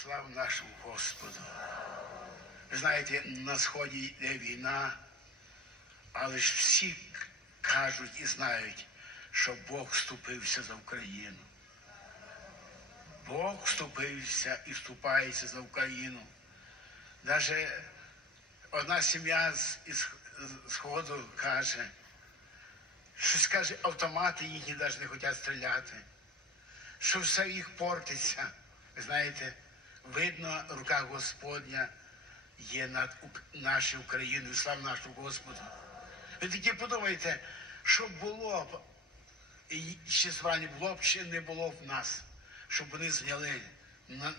Слава нашому Господу. Ви знаєте, на сході йде війна, але ж всі кажуть і знають, що Бог вступився за Україну. Бог вступився і вступається за Україну. Навіть одна сім'я з, Сходу каже, щось каже, автомати їхні навіть не хочуть стріляти, що все їх портиться. Ви знаєте, видно, рука Господня є над нашою Україною, слава нашому Господу. Ви такі подумайте, що було б, і ще справді було б, чи не було б нас, щоб вони зняли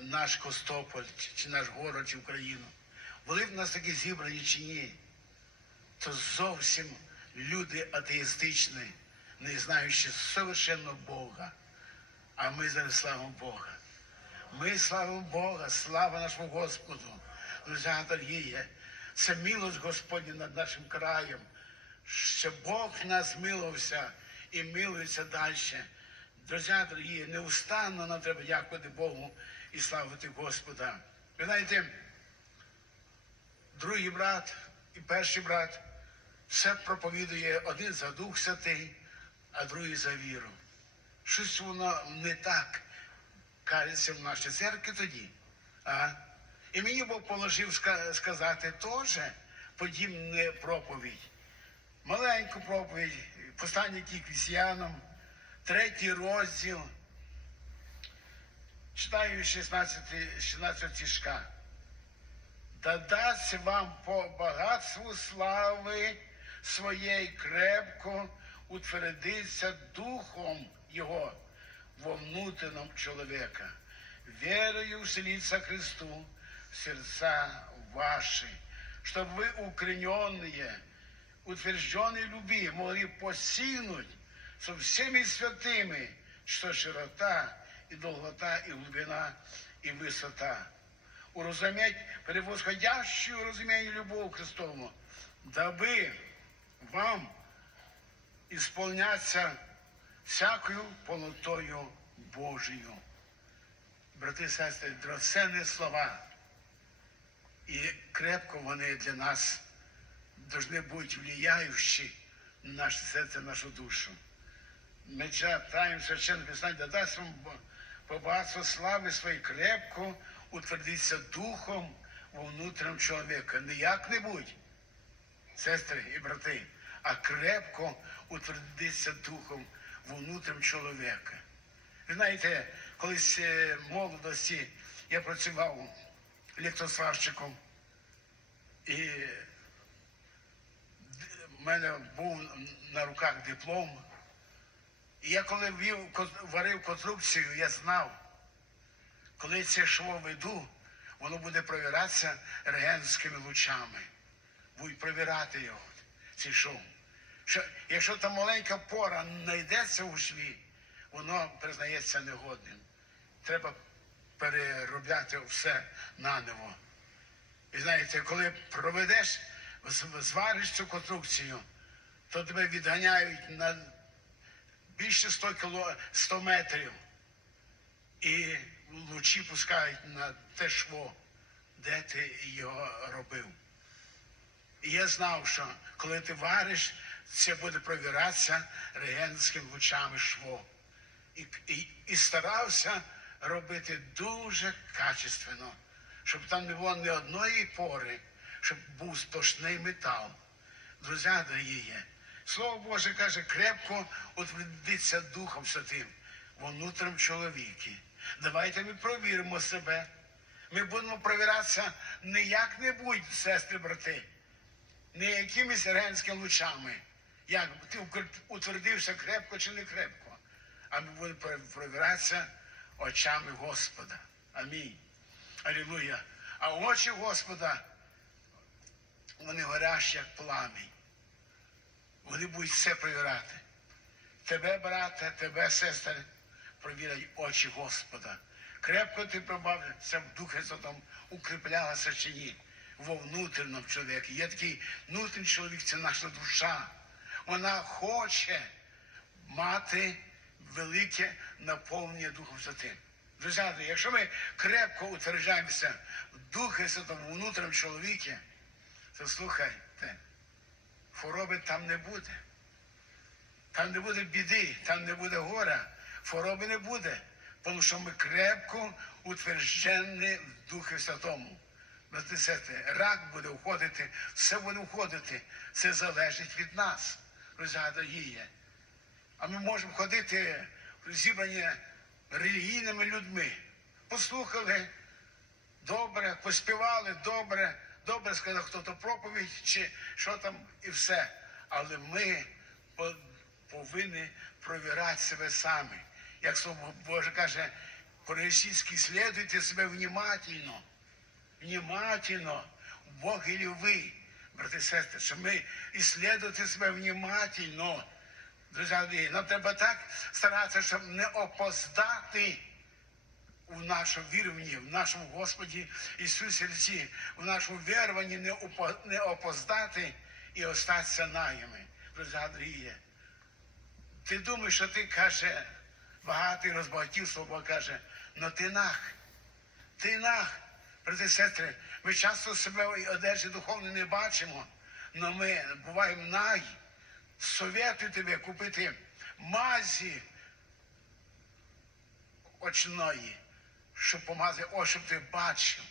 наш Костополь, чи наш город, чи Україну. Були б нас такі зібрані чи ні, то зовсім люди атеїстичні, не знаючи совершенно Бога. А ми зараз славимо Бога. Ми славимо Бога, слава нашому Господу. Друзі дорогі, це милость Господня над нашим краєм, що Бог нас милувався і милується далі. Друзі дорогі, неустанно нам треба дякувати Богу і славити Господа. Ви знаєте, другий брат і перший брат все проповідує один за Дух Святий, а другий за віру. Щось воно не так кажеться в нашій церкві тоді. А? І мені Бог положив сказати теж подібну проповідь. Маленьку проповідь, послання Кіквісіянам, третій розділ. Читаю 16, 16 стишка. Да дасть вам по багатству слави своєї крепко утвердиться духом Його во внутреннем человека, верою вселиться Христу в сердца ваши, чтобы вы укорененные, утвержденные в любви, могли постигнуть со всеми святыми, что широта и долгота, и глубина, и высота. Уразуметь превосходящую разумение любовь Христову, дабы вам исполняться всякою полнотою Божою. Брати і сестри, драгоценні слова. І крепко вони для нас повинні бути влияючі на наше серце, нашу душу. Ми читаємо священне Писання, да дасть вам по слави своєї крепко утвердиться духом во внутрішньому чоловіка. Не як-небудь, сестри і брати, а крепко утвердиться духом во внутрішньому чоловіка. Ви знаєте, колись е, в молодості я працював ліктосварщиком, і в мене був на руках диплом. І я коли вів, варив конструкцію, я знав, коли це шво веду, воно буде провіратися рентгенськими лучами. Будуть провірати його, цей шов. Що, якщо там маленька пора знайдеться у шві, воно признається негодним. Треба переробляти все наново. І знаєте, коли проведеш, звариш цю конструкцію, то тебе відганяють на більше 100, кіло, 100 метрів. І лучі пускають на те шво, де ти його робив. І я знав, що коли ти вариш, це буде провіратися регентськими лучами шво. І, і, і старався робити дуже качественно, щоб там не було ні одної пори, щоб був сплошний метал. Друзі дорогі, Слово Боже каже, крепко утвердиться Духом Святим во внутрішньому чоловіки. Давайте ми провіримо себе. Ми будемо провіратися не як-небудь, сестри, брати, не якимись рентгенськими лучами, як ти утвердився крепко чи не крепко, а ми будемо провіратися очами Господа. Амінь. Алілуя. А очі Господа, вони горять, як пламінь. Вони будуть все провірати. Тебе, брате, тебе, сестри, провірять очі Господа. Крепко ти пробавився в Духі Святому, укріплялася чи ні во внутрішньому чоловіку. Є такий внутрішній чоловік, це наша душа. Вона хоче мати велике наповнення Духом Святим. Друзі, якщо ми крепко утверджаємося в Духі Святому внутрішньому чоловіки, то слухайте, хвороби там не буде. Там не буде біди, там не буде гора, хвороби не буде, тому що ми крепко утверджені в Духі Святому. Рак буде входити, все буде входити. Це залежить від нас, дорогі. А ми можемо ходити в зібрання релігійними людьми. Послухали добре, поспівали добре, добре сказав хто-то проповідь чи що там і все. Але ми повинні провірати себе самі. Як Слово Боже каже, по-російськи слідуйте себе внимательно. Внимательно. Бог или ви, брати сестри, що ми ісследуйте себе внимательно. Друзі, нам треба так старатися, щоб не опоздати у нашому віруванні, в нашому Господі Ісусі Христі, в нашому віруванні не, опо- не опоздати і остатися наями. Друзі, дорогі. Ти думаєш, що ти каже, багатий розбагатів слово каже, но ти нах. Ти нах. Брати і сестри, ми часто себе в одежі духовної не бачимо, але ми буваємо нагі. Советую тебе купити мазі очної, щоб помазати очі, щоб ти бачив.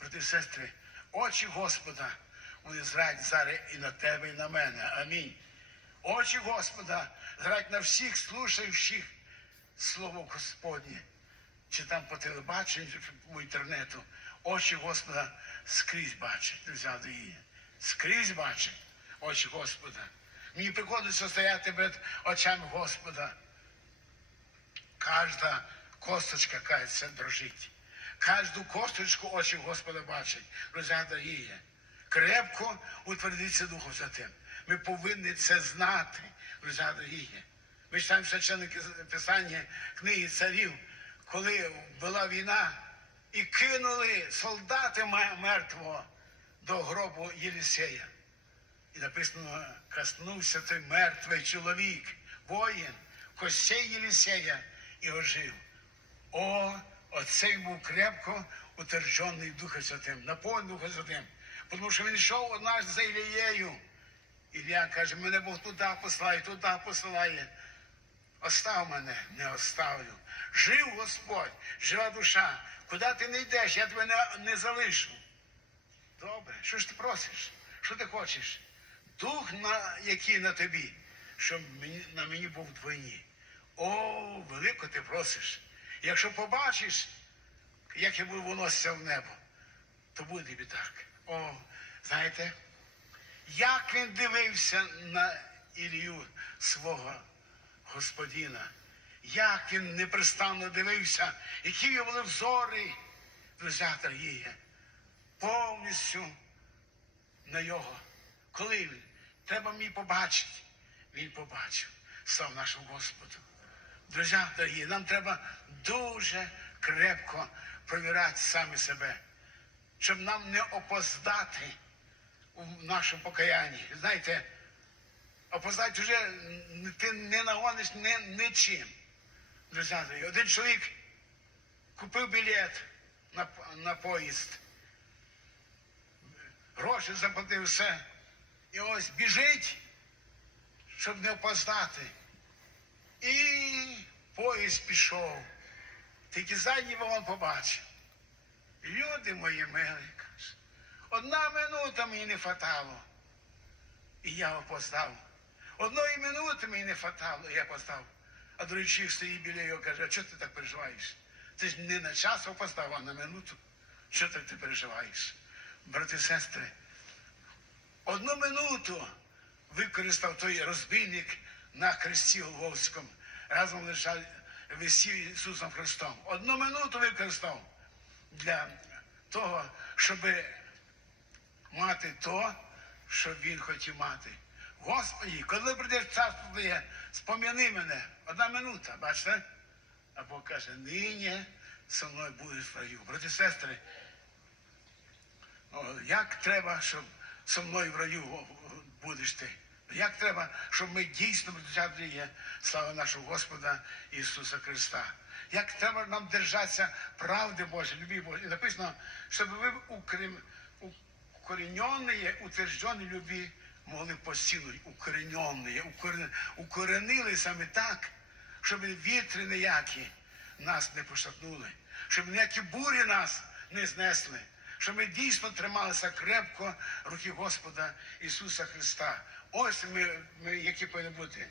Брати і сестри, очі Господа, вони зрають зараз і на тебе, і на мене. Амінь. Очі Господа зрають на всіх слушаючих Слово Господнє. Чи там по телебаченню, чи по інтернету. Очі Господа скрізь бачать, друзі дорогі. Скрізь бачать очі Господа. Мені приходиться стояти перед очами Господа. Кожна косточка, кається, дрожить. Кожну косточку очі Господа бачать. Друзі дорогі. Крепко утвердиться Духом Святим. Ми повинні це знати, друзі дорогі. Ми читаємо священники Писання книги царів, коли була війна, і кинули солдати мертвого до гробу Єлісея. І написано, коснувся той мертвий чоловік, воїн, костей Єлісея і ожив. О, оцей був крепко утверджений Духом Святим, наповнений Духом Святим. Тому що він йшов одна за Ілією. Ілля каже, мене Бог туди посилає, туди посилає. Остав мене, не оставлю. Жив Господь, жива душа. Куди ти не йдеш, я тебе не, не залишу. Добре, що ж ти просиш? Що ти хочеш? Дух, на, який на тобі, щоб мені, на мені був вдвойні. О, велико ти просиш. Якщо побачиш, як я буду волосся в небо, то буде тобі так. О, знаєте, як він дивився на Ілію свого Господіна, як він непрестанно дивився, які були взори, друзі дорогі, повністю на його. Коли він? Треба мені побачити. Він побачив. Слава нашому Господу. Друзі дорогі, нам треба дуже крепко провіряти самі себе, щоб нам не опоздати у нашому покаянні. Знаєте, опоздати вже ти не нагониш ні, нічим. Один чоловік купив білет на, на поїзд гроші заплатив все. І ось біжить, щоб не опоздати. І поїзд пішов. Тільки задній вагон побачив. Люди мої милі, каже, одна минута мені не фатало. І я опоздав. Одної минути мені не фатало, я опоздав. А другий стоїть біля його каже, а чого ти так переживаєш? Ти ж не на час опоздав, а на минуту. Що так ти переживаєш? Брати і сестри, одну минуту використав той розбійник на хресті Голгофському. Разом лежав висів Ісусом Христом. Одну минуту використав для того, щоб мати то, що він хотів мати. Господи, коли прийдеш царство спом'яни мене. Одна минута, бачите? А Бог каже, нині со мною будеш в раю. Брати сестри, як треба, щоб со мною в раю будеш ти? Як треба, щоб ми дійсно є слава нашого Господа Ісуса Христа? як треба нам держатися правди Божої, любі Божої. І написано, щоб ви укоренені, утверждені любі могли посілити, укоренені, укоренили саме так, щоб вітри ніякі нас не пошатнули, щоб ніякі бурі нас не знесли, щоб ми дійсно трималися крепко руки Господа Ісуса Христа. Ось ми, ми які повинні бути.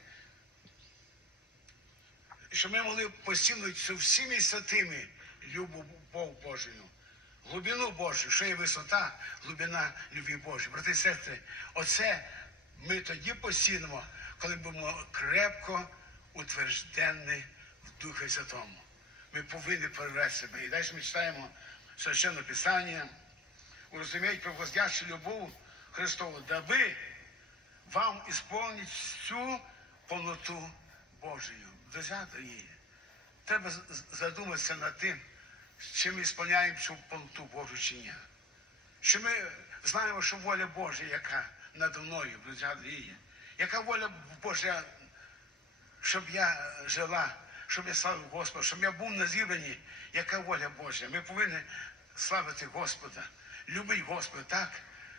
Щоб ми могли посілити з всіми святими любов Божою, глибину Божу, що є висота, глибина любві Божої. Брати і сестри, оце ми тоді посілимо, коли будемо крепко утверждені в Духі Святому. Ми повинні перевести себе. І далі ми читаємо священне Писання, урозуміють про воздящу любов Христову, даби вам ісполнити всю повноту Божою. Друзі дорогі, треба задуматися над тим, чи ми ісполняємо цю повноту Божу чи ні. Що ми знаємо, що воля Божа, яка надо мною, друзі дорогі, яка воля Божа, щоб я жила, щоб я славив Господа, щоб я був на зібранні, яка воля Божа. Ми повинні славити Господа, любити Господа так,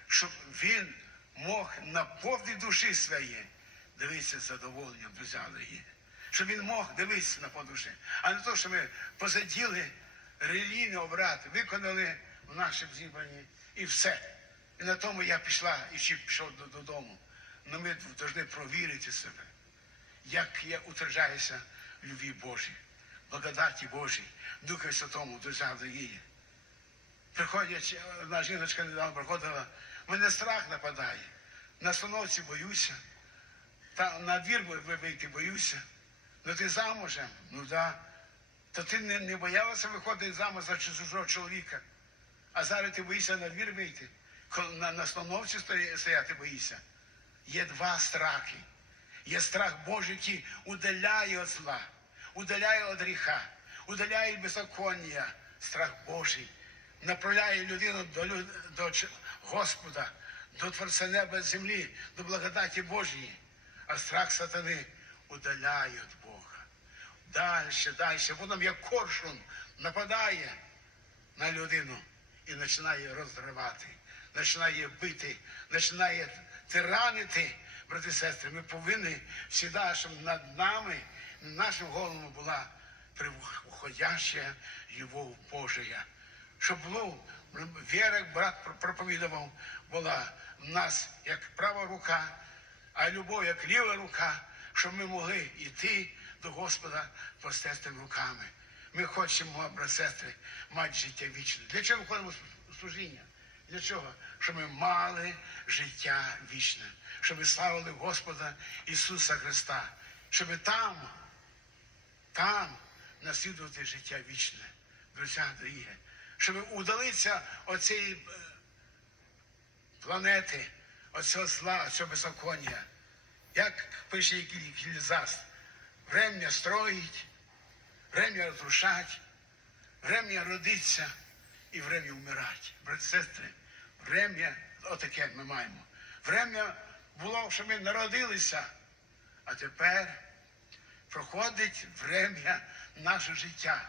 щоб Він мог на повні душі своєї дивитися з задоволенням, друзі. Щоб він мог дивитися на подуші, а не то, що ми посиділи релігійний обряд, виконали в нашому зібранні і все. І на тому я пішла і ще пішов додому. Но ми повинні провірити себе як я утверджаюся в любві Божій, благодаті Божій, Духа Святому, друзі дорогі. Приходять, одна жіночка недавно приходила, мене страх нападає. На остановці боюся, та на двір вийти боюся. Ну ти замужем, ну да. То ти не, не боялася виходити замуж за чужого чоловіка. А зараз ти боїшся на двір вийти. Коли на, на стої- стояти боїшся. Є два страхи. Є страх Божий, який удаляє від зла, удаляє від гріха, удаляє беззаконня. Страх Божий направляє людину до, до Господа, до Творця неба землі, до благодаті Божої. А страх сатани удаляє від Бога. Дальше, дальше. Потім як коршун нападає на людину і починає розривати, починає бити, починає тиранити. Брати і сестри, ми повинні завжди, щоб над нами, нашим головами була приходяща любов Божия. Щоб було віра, як брат про- проповідував, була в нас як права рука, а любов як ліва рука, щоб ми могли йти до Господа простестими руками. Ми хочемо, брати і сестри, мати життя вічне. Для чого ми ходимо в служіння? Для чого? Щоб ми мали життя вічне, щоб ми славили Господа Ісуса Христа, щоб там, там наслідувати життя вічне, друзі дорогі, щоб удалитися оцієї е, планети, оцього зла, оцього беззаконня. Як пише Кілізаст, врем'я строїть, врем'я розрушать, врем'я родиться і врем'я вмирать. Брати сестри, врем'я отаке ми маємо. Врем'я було, що ми народилися, а тепер проходить врем'я наше життя.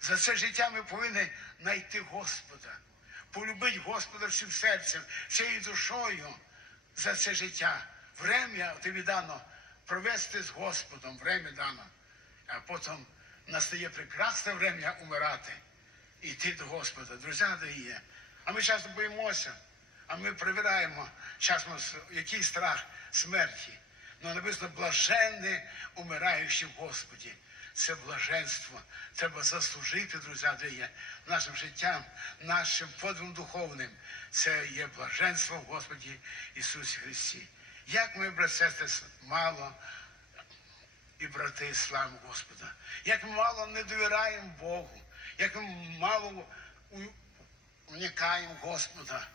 За це життя ми повинні знайти Господа, полюбити Господа всім серцем, всією душою за це життя. Врем'я тобі дано провести з Господом, время дано. А потім настає прекрасне врем'я умирати і йти до Господа. Друзі дорогі. А ми часто боїмося, а ми перевіряємо часно, який страх смерті. Ну, написано, блаженні умираючі в Господі. Це блаженство. Треба заслужити, друзі, дорогі, нашим життям, нашим подвигом духовним. Це є блаженство в Господі Ісусі Христі. Як ми, сестри, мало і брати, славимо Господа. Як ми мало не довіряємо Богу, як ми мало у- уникаємо Господа.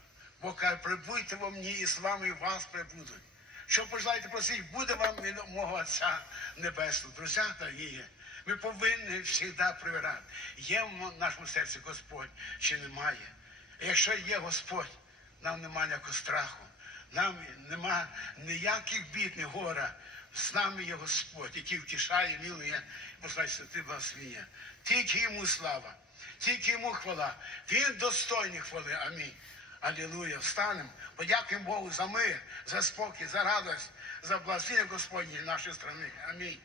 Бо каже, прибуйте во мені і вами і вас прибудуть. Що пожелаєте просить, буде вам від мого Отця Небесного. Друзі дорогі, ми повинні завжди перевіряти, є в нашому серці Господь чи немає. Якщо є Господь, нам немає ніякого страху, нам нема ніяких бід, ні гора. З нами є Господь, який втішає, милує, посилає святи благословення. Тільки йому слава, тільки йому хвала. Він достойний хвали. Амінь. Алілуя. Встанемо. Подякуємо Богу за мир, за спокій, за радость, за благословення Господнє нашої страни. Амінь.